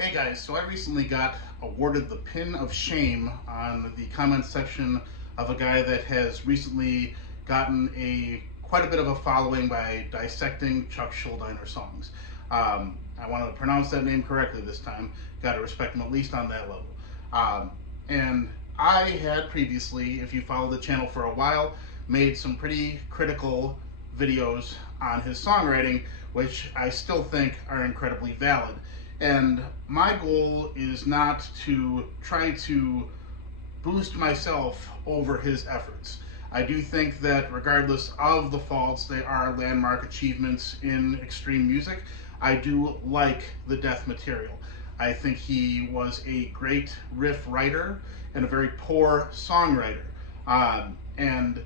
Hey guys, so I recently got awarded the pin of shame on the comments section of a guy that has recently gotten quite a bit of a following by dissecting Chuck Schuldiner songs. I want to pronounce that name correctly this time. Got to respect him at least on that level. And I had previously, if you follow the channel for a while, made some pretty critical videos on his songwriting, which I still think are incredibly valid. And my goal is not to try to boost myself over his efforts. I do think that regardless of the faults, they are landmark achievements in extreme music. I do like the death material. I think he was a great riff writer and a very poor songwriter. And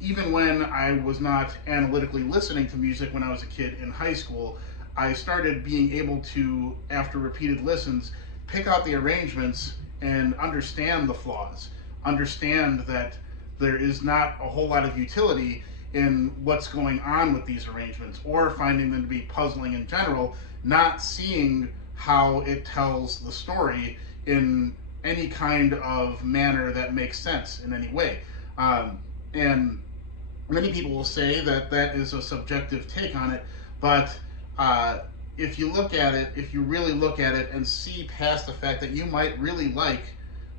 even when I was not analytically listening to music when I was a kid in high school, I started being able to, after repeated listens, pick out the arrangements and understand the flaws. Understand that there is not a whole lot of utility in what's going on with these arrangements, or finding them to be puzzling in general, not seeing how it tells the story in any kind of manner that makes sense in any way. And many people will say that that is a subjective take on it, but if you look at it, if you really look at it and see past the fact that you might really like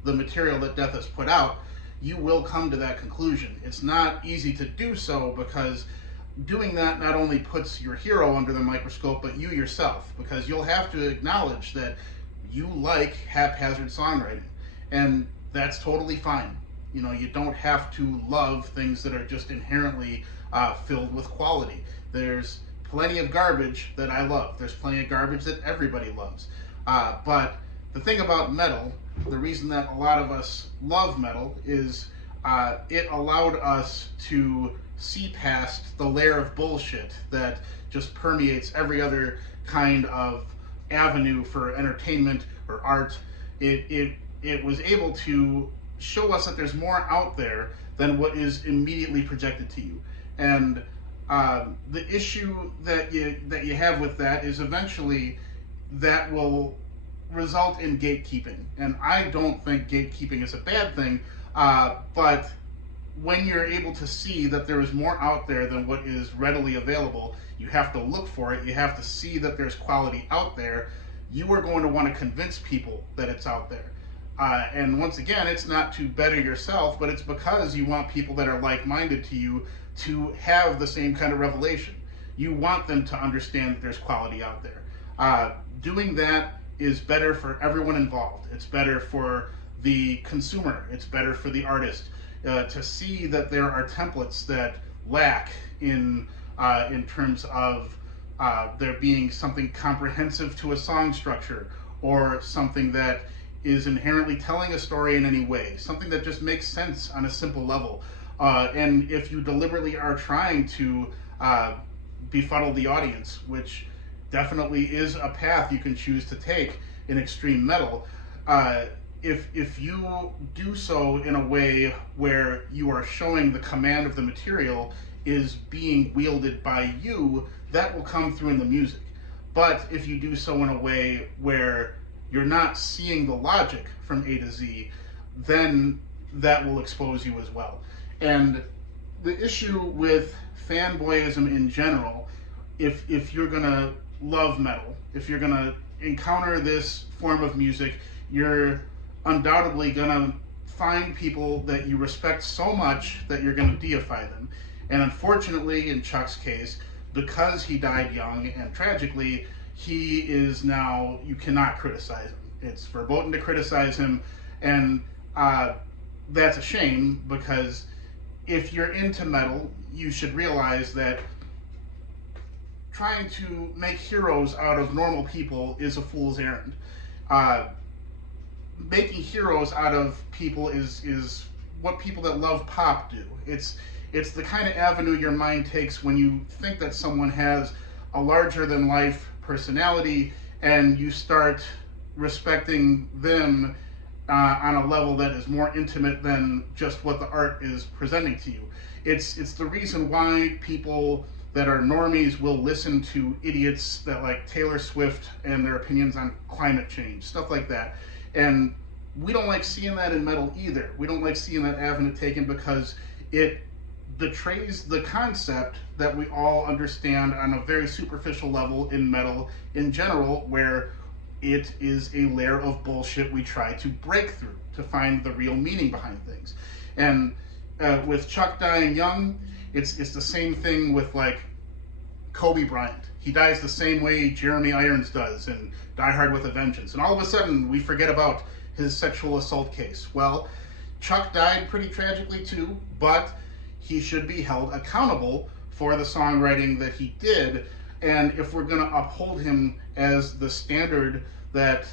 the material that Death has put out, you will come to that conclusion. It's not easy to do so, because doing that not only puts your hero under the microscope, but you yourself, because you'll have to acknowledge that you like haphazard songwriting, and that's totally fine. You know, you don't have to love things that are just inherently filled with quality. There's plenty of garbage that I love. There's plenty of garbage that everybody loves. But the thing about metal, the reason that a lot of us love metal is it allowed us to see past the layer of bullshit that just permeates every other kind of avenue for entertainment or art. It was able to show us that there's more out there than what is immediately projected to you. And the issue that you have with that is eventually that will result in gatekeeping. And I don't think gatekeeping is a bad thing, but when you're able to see that there is more out there than what is readily available, you have to look for it, you have to see that there's quality out there, you are going to want to convince people that it's out there. And once again, it's not to better yourself, but it's because you want people that are like-minded to you to have the same kind of revelation. You want them to understand that there's quality out there. Doing that is better for everyone involved. It's better for the consumer. It's better for the artist to see that there are templates that lack in terms of there being something comprehensive to a song structure, or something that is inherently telling a story in any way, something that just makes sense on a simple level. And if you deliberately are trying to befuddle the audience, which definitely is a path you can choose to take in extreme metal, if you do so in a way where you are showing the command of the material is being wielded by you, that will come through in the music. But if you do so in a way where you're not seeing the logic from A to Z, then that will expose you as well. And the issue with fanboyism in general, if you're gonna love metal, if you're gonna encounter this form of music, you're undoubtedly gonna find people that you respect so much that you're gonna deify them. And unfortunately, in Chuck's case, because he died young and tragically, he is now, you cannot criticize him. It's verboten to criticize him, and that's a shame, because if you're into metal, you should realize that trying to make heroes out of normal people is a fool's errand. Making heroes out of people is what people that love pop do. It's the kind of avenue your mind takes when you think that someone has a larger than life personality, and you start respecting them on a level that is more intimate than just what the art is presenting to you. It's the reason why people that are normies will listen to idiots that like Taylor Swift and their opinions on climate change, stuff like that. And we don't like seeing that in metal either. We don't like seeing that avenue taken because it betrays the concept that we all understand on a very superficial level in metal in general, where it is a layer of bullshit we try to break through to find the real meaning behind things. And with Chuck dying young, it's the same thing with like Kobe Bryant. He dies the same way Jeremy Irons does in Die Hard with a Vengeance. And all of a sudden, we forget about his sexual assault case. Well, Chuck died pretty tragically too, but he should be held accountable for the songwriting that he did. And if we're going to uphold him as the standard that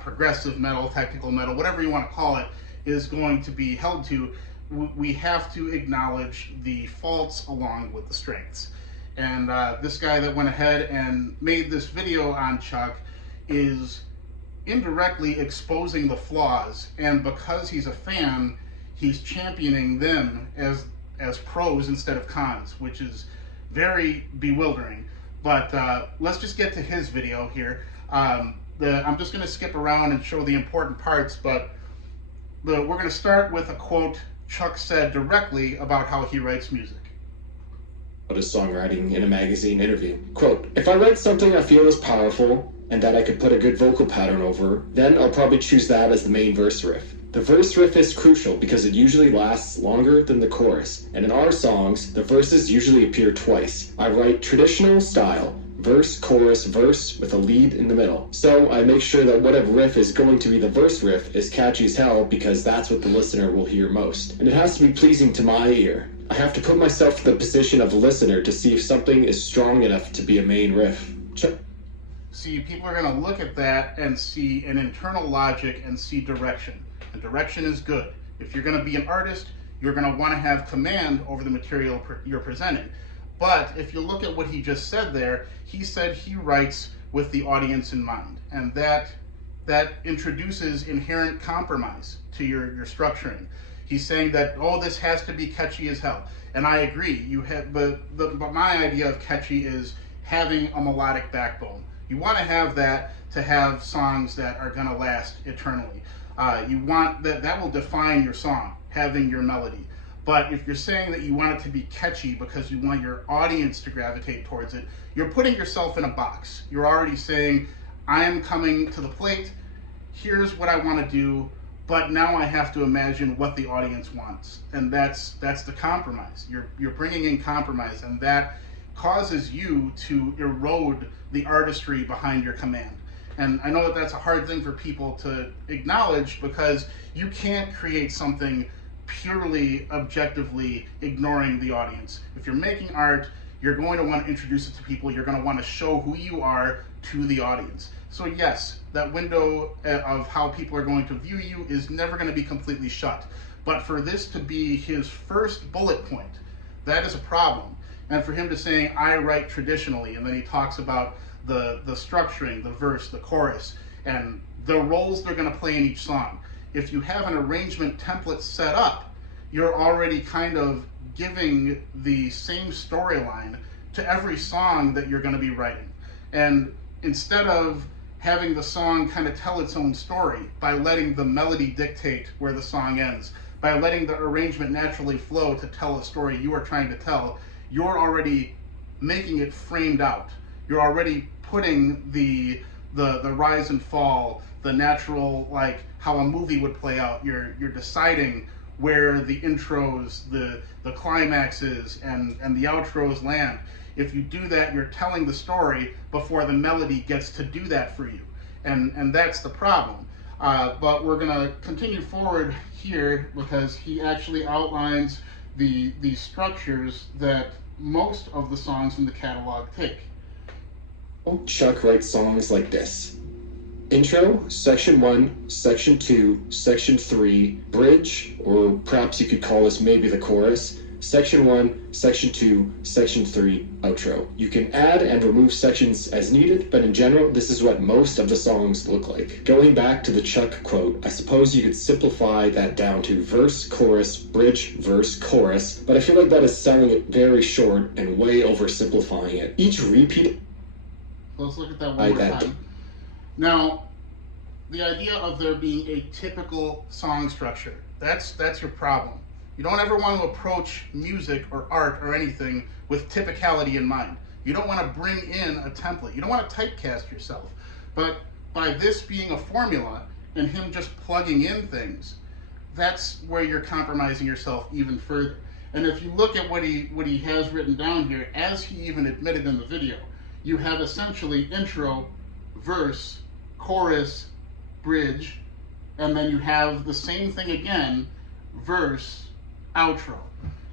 progressive metal, technical metal, whatever you want to call it, is going to be held to, we have to acknowledge the faults along with the strengths. And this guy that went ahead and made this video on Chuck is indirectly exposing the flaws, and because he's a fan, he's championing them as pros instead of cons, which is very bewildering. But let's just get to his video here. I'm just going to skip around and show the important parts, but we're going to start with a quote Chuck said directly about how he writes music. His songwriting in a magazine interview. Quote, "If I write something I feel is powerful and that I could put a good vocal pattern over, then I'll probably choose that as the main verse riff. The verse riff is crucial because it usually lasts longer than the chorus, and in our songs, the verses usually appear twice. I write traditional style, verse, chorus, verse, with a lead in the middle. So I make sure that whatever riff is going to be the verse riff is catchy as hell because that's what the listener will hear most. And it has to be pleasing to my ear. I have to put myself in the position of a listener to see if something is strong enough to be a main riff." See, people are going to look at that and see an internal logic and see direction. And direction is good. If you're going to be an artist, you're going to want to have command over the material you're presenting. But if you look at what he just said there, he said he writes with the audience in mind. And that introduces inherent compromise to your structuring. He's saying that, oh, this has to be catchy as hell. And I agree. But my idea of catchy is having a melodic backbone. You want to have that to have songs that are going to last eternally. You want that will define your song, having your melody. But if you're saying that you want it to be catchy because you want your audience to gravitate towards it, you're putting yourself in a box. You're already saying, I am coming to the plate, here's what I want to do, but now I have to imagine what the audience wants. And that's the compromise. You're bringing in compromise, and that causes you to erode the artistry behind your command. And I know that that's a hard thing for people to acknowledge because you can't create something purely objectively ignoring the audience. If you're making art, you're going to want to introduce it to people. You're going to want to show who you are to the audience. So yes, that window of how people are going to view you is never going to be completely shut. But for this to be his first bullet point, that is a problem. And for him to say, I write traditionally, and then he talks about the structuring, the verse, the chorus, and the roles they're going to play in each song. If you have an arrangement template set up, you're already kind of giving the same storyline to every song that you're going to be writing. And instead of having the song kind of tell its own story by letting the melody dictate where the song ends, by letting the arrangement naturally flow to tell a story you are trying to tell, you're already making it framed out. You're already putting the rise and fall, the natural, like how a movie would play out. You're deciding where the intros, the climaxes, and the outros land. If you do that, you're telling the story before the melody gets to do that for you. And that's the problem. But we're gonna continue forward here because he actually outlines the structures that most of the songs in the catalog take. Chuck writes songs like this. Intro, section 1, section 2, section 3, bridge, or perhaps you could call this maybe the chorus, section 1, section 2, section 3, outro. You can add and remove sections as needed, but in general, this is what most of the songs look like. Going back to the Chuck quote, I suppose you could simplify that down to verse, chorus, bridge, verse, chorus, but I feel like that is selling it very short and way oversimplifying it. Each repeat... Let's look at that one more time. Now, the idea of there being a typical song structure, that's your problem. You don't ever want to approach music or art or anything with typicality in mind. You don't want to bring in a template. You don't want to typecast yourself. But by this being a formula and him just plugging in things, that's where you're compromising yourself even further. And if you look at what he has written down here, as he even admitted in the video, you have essentially intro, verse, chorus, bridge, and then you have the same thing again, verse, outro.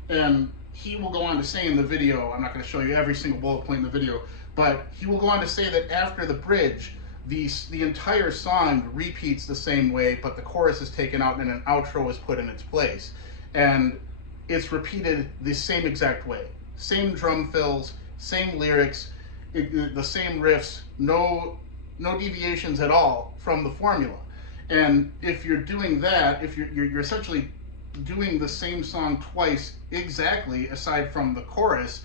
And he will go on to say in the video, I'm not going to show you every single bullet point in the video, but he will go on to say that after the bridge, the entire song repeats the same way, but the chorus is taken out and an outro is put in its place. And it's repeated the same exact way. Same drum fills, same lyrics, the same riffs, no deviations at all from the formula. And if you're doing that, if you're essentially doing the same song twice exactly, aside from the chorus,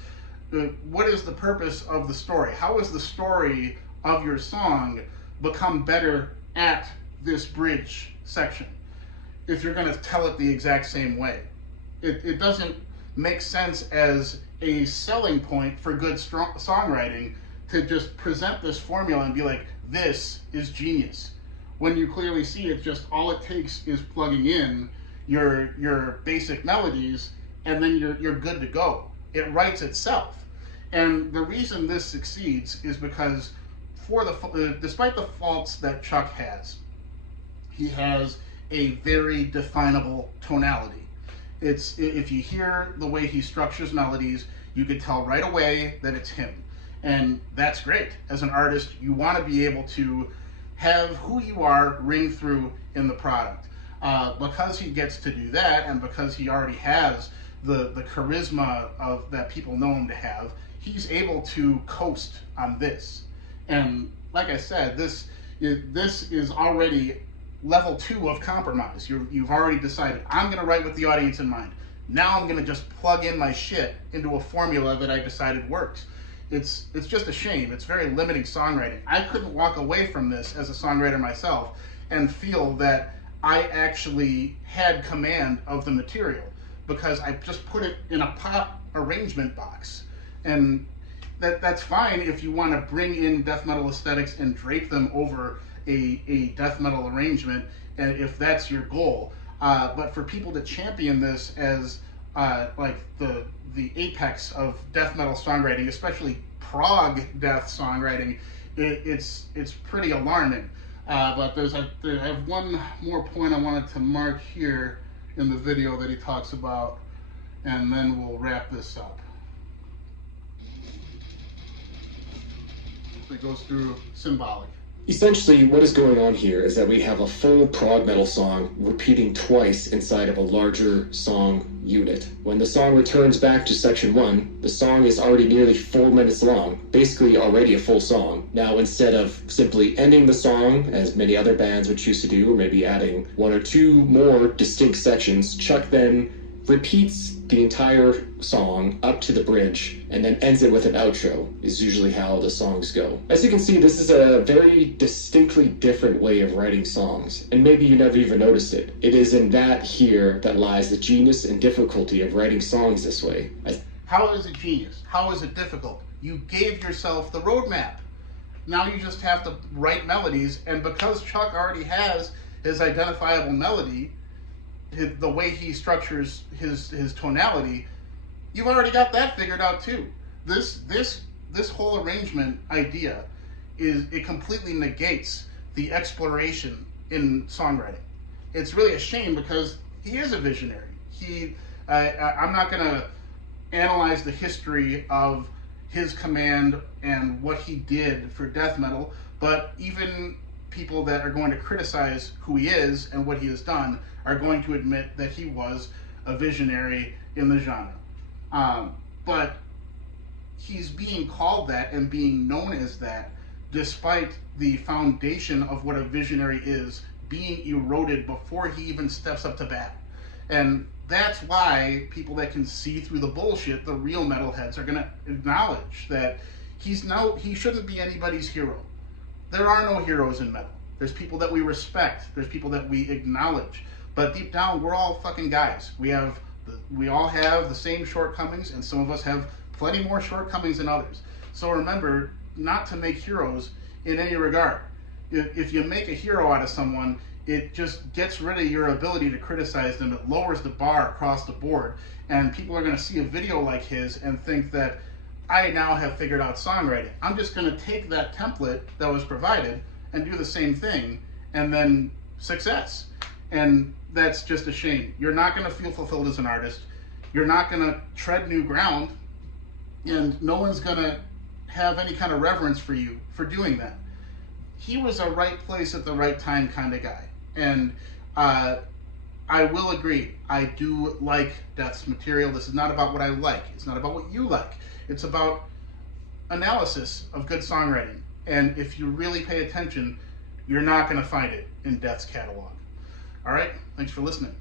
what is the purpose of the story? How is the story of your song become better at this bridge section if you're going to tell it the exact same way? It doesn't make sense as a selling point for good songwriting to just present this formula and be like, this is genius, when you clearly see it just all it takes is plugging in your basic melodies and then you're good to go. It writes itself. And the reason this succeeds is because despite the faults that Chuck has, he has a very definable tonality. If you hear the way he structures melodies, you can tell right away that it's him. And that's great. As an artist, you want to be able to have who you are ring through in the product. Because he gets to do that, and because he already has the charisma that people know him to have, he's able to coast on this. And like I said, this is already level 2 of compromise. You've already decided, I'm going to write with the audience in mind. Now I'm going to just plug in my shit into a formula that I decided works. It's just a shame. It's very limiting songwriting. I couldn't walk away from this as a songwriter myself and feel that I actually had command of the material, because I just put it in a pop arrangement box. And that's fine if you want to bring in death metal aesthetics and drape them over a death metal arrangement, and if that's your goal. But for people to champion this as like the apex of death metal songwriting, especially prog death songwriting, it's pretty alarming. But I have one more point I wanted to mark here in the video that he talks about, and then we'll wrap this up. It goes through symbolic. Essentially, what is going on here is that we have a full prog metal song repeating twice inside of a larger song unit. When the song returns back to section 1, the song is already nearly 4 minutes long, basically already a full song. Now, instead of simply ending the song, as many other bands would choose to do, or maybe adding 1 or 2 more distinct sections, Chuck then repeats the entire song up to the bridge and then ends it with an outro, is usually how the songs go. As you can see, this is a very distinctly different way of writing songs, and maybe you never even noticed it. It is in that here that lies the genius and difficulty of writing songs this way. How is it genius? How is it difficult? You gave yourself the roadmap. Now you just have to write melodies, and because Chuck already has his identifiable melody, the way he structures his tonality, you've already got that figured out too. This whole arrangement idea it completely negates the exploration in songwriting. It's really a shame because he is a visionary. I'm not going to analyze the history of his command and what he did for death metal, but even people that are going to criticize who he is and what he has done are going to admit that he was a visionary in the genre. But he's being called that and being known as that despite the foundation of what a visionary is being eroded before he even steps up to bat. And that's why people that can see through the bullshit, the real metalheads, are going to acknowledge that he shouldn't be anybody's hero. There are no heroes in metal. There's people that we respect. There's people that we acknowledge. But deep down, we're all fucking guys. We all have the same shortcomings, and some of us have plenty more shortcomings than others. So remember not to make heroes in any regard. If you make a hero out of someone, it just gets rid of your ability to criticize them. It lowers the bar across the board, and people are going to see a video like his and think that I now have figured out songwriting. I'm just going to take that template that was provided and do the same thing, and then success. And that's just a shame. You're not going to feel fulfilled as an artist. You're not going to tread new ground, and no one's going to have any kind of reverence for you for doing that. He was a right place at the right time kind of guy. And I will agree, I do like Death's material. This is not about what I like. It's not about what you like. It's about analysis of good songwriting. And if you really pay attention, you're not going to find it in Death's catalog. All right, thanks for listening.